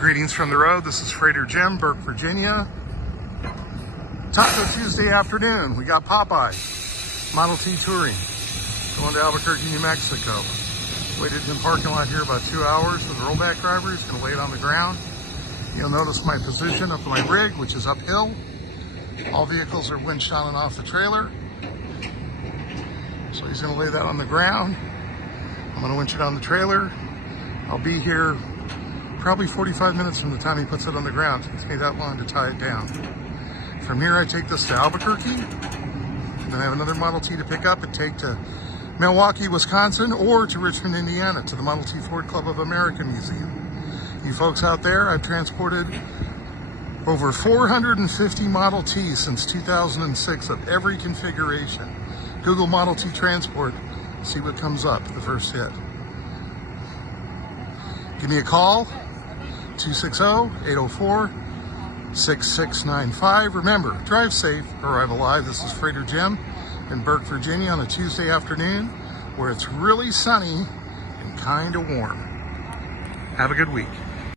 Greetings from the road. This is Freighter Jim, Burke, Virginia. Taco Tuesday afternoon. We got Popeye, Model T touring, going to Albuquerque, New Mexico. Waited in the parking lot here about 2 hours for the rollback driver. He's going to lay it on the ground. You'll notice my position of my rig, which is uphill. All vehicles are winched on and off the trailer. So he's going to lay that on the ground. I'm going to winch it on the trailer. I'll be here probably 45 minutes from the time he puts it on the ground. It takes me that long to tie it down. From here, I take this to Albuquerque. Then I have another Model T to pick up and take to Milwaukee, Wisconsin, or to Richmond, Indiana, to the Model T Ford Club of America Museum. You folks out there, I've transported over 450 Model Ts since 2006 of every configuration. Google Model T transport, see what comes up, the first hit. Give me a call, 260-804-6695. Remember, drive safe, arrive alive. This is Freighter Jim in Burke, Virginia on a Tuesday afternoon where it's really sunny and kind of warm. Have a good week.